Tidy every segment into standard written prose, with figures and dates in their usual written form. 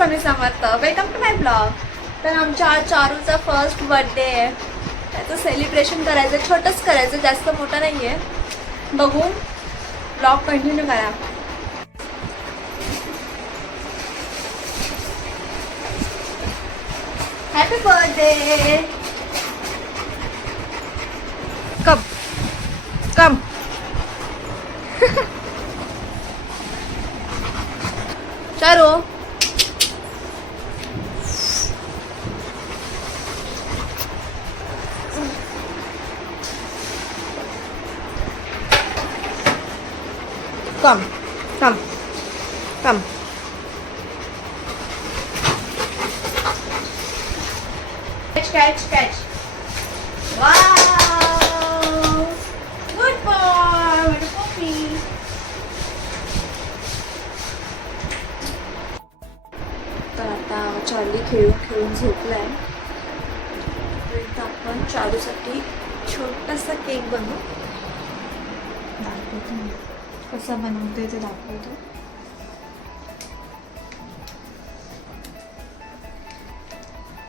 Swami Samarth. Welcome to my blog. तर आमच्या आज चारूचा फर्स्ट बर्थडे आहे. त्याचं सेलिब्रेशन करायचं, छोटंच करायचं, जास्त मोठं नाही आहे. बघू, ब्लॉग कंटिन्यू करा. Happy birthday. Come come. Charu come come come. Catch, catch. Wow! Good boy, what a puppy. तर आता चार्ली खेळून झोपलाय. आपण चारूसाठी छोटासा केक बनवू. दाखवतो कसा बनवते ते दाखवतो.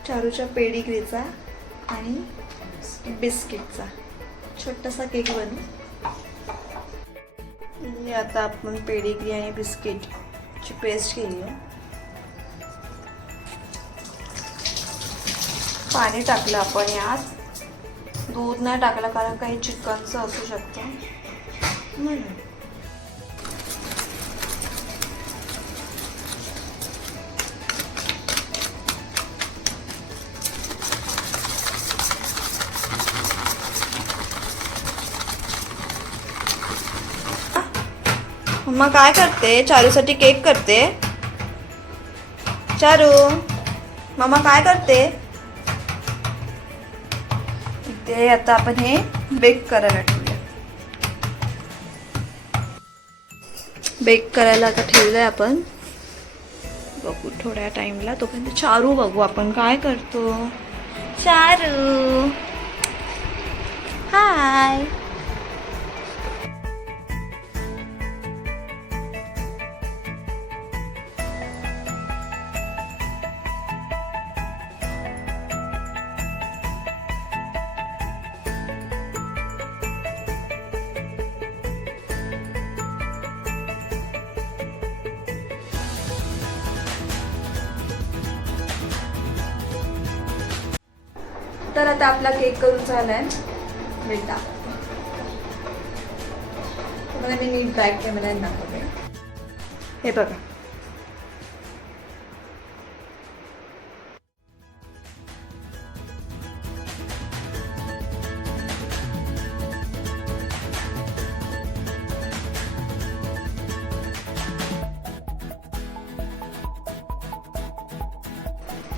चारूच्या पेडिग्रीचा आणि बिस्किटचा छोटासा केक बनवू. आता आपण पेडिग्री आणि बिस्किटची पेस्ट केली आहे. पाणी टाकलं आपण यात. दूध नाही टाकलं कारण काही चिकनचं असू शकतं म्हणून. मम्मा काय करते? चारूसाठी केक करते. चारू, मम्मा काय करते? ते आता आपण हे बेक करायला ठेवूया. बेक करायला आता ठेवलंय आपण. बघू थोड्या टाइमला. तोपर्यंत चारू बघू आपण काय करतो. चारू हाय. तर आता आपला केक करून झालाय. बेटा तुम्हाला मी नीट बॅक कॅमेरा दाखवते. हे बघा.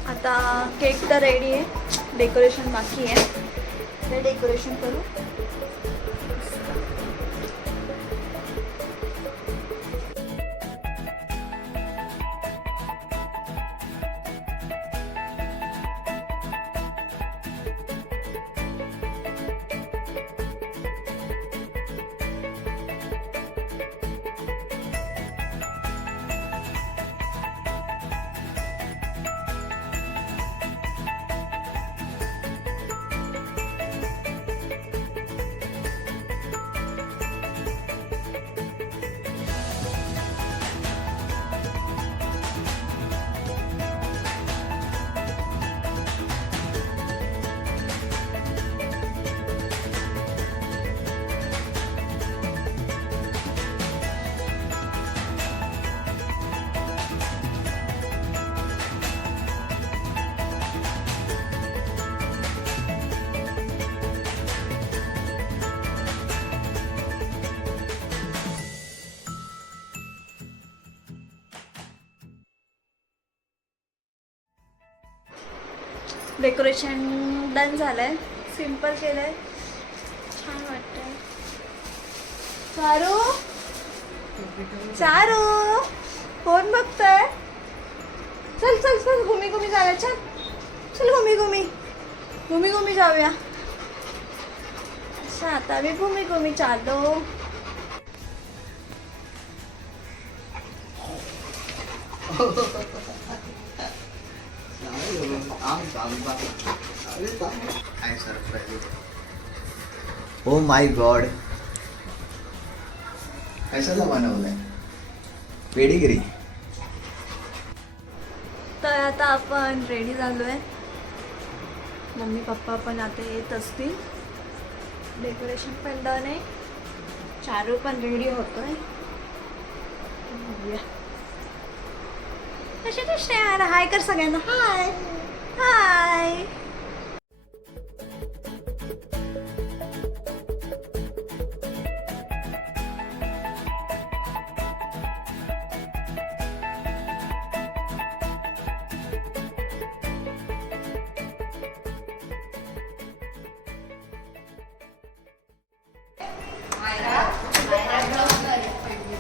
आता केक तर रेडी आहे. डेकोरेशन बाकी आहे. हे डेकोरेशन करू. डेकोरेशन डन झालंय. सिंपल केलंय. छान वाटतंय. चारू चारू कोण बघतोय? चल चल चल घुमी घुमी जाऊया. चल चल घुमी घुमी घुमी घुमी जाऊया. अच्छा आता आम्ही घुमी घुमी चाललो. काय सरप्राईज. ओ माय गॉड, कशाला बनवलंय पेडिग्री. तर आता आपण रेडी झालोय. मम्मी पप्पा पण आता येत असतील. डेकोरेशन पण डन आहे. चारू पण रेडी होतोय. कसे दिसते यार. हाय कर सगळ्यांना. हाय हाय.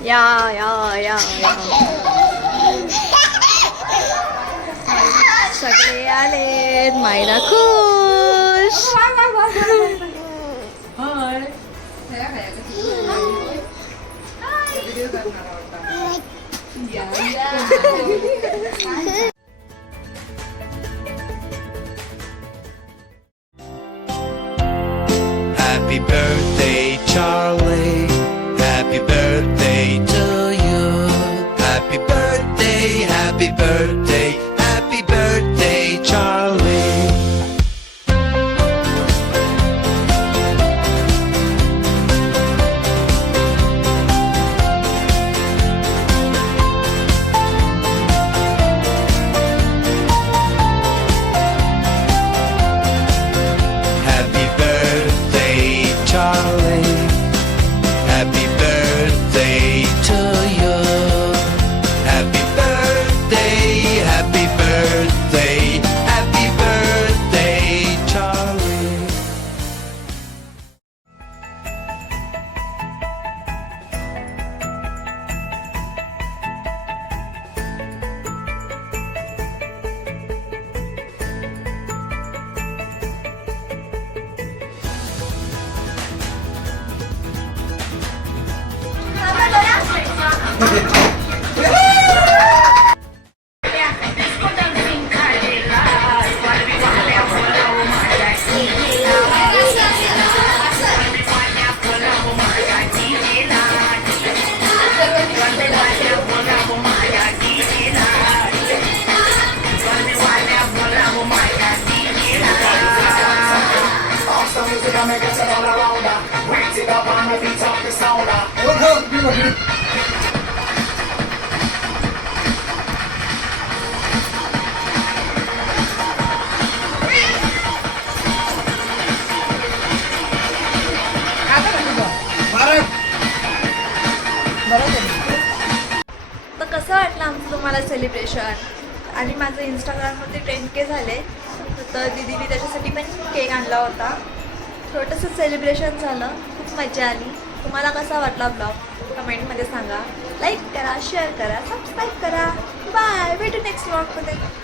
या या या या सगळे आलेत. मायरा खुश. Happy birthday, Charlie. Happy birthday to you. Happy birthday, happy birthday, happy birthday, Charlie. Happy birthday, Charlie. Happy birthday to you. Happy birthday, happy birthday, happy birthday, Charlie. तर कसं वाटलं आमचं तुम्हाला सेलिब्रेशन. आणि माझं इंस्टाग्रामवरती 10K झाले. तर दीदीने त्याच्यासाठी पण केक आणला होता. छोटंसं सेलिब्रेशन झालं. खूप मजा आली. तुम्हाला कसा वाटला ब्लॉग कमेंटमध्ये सांगा. लाईक करा, शेअर करा, सबस्क्राईब करा. बाय. भेटू नेक्स्ट ब्लॉगमध्ये.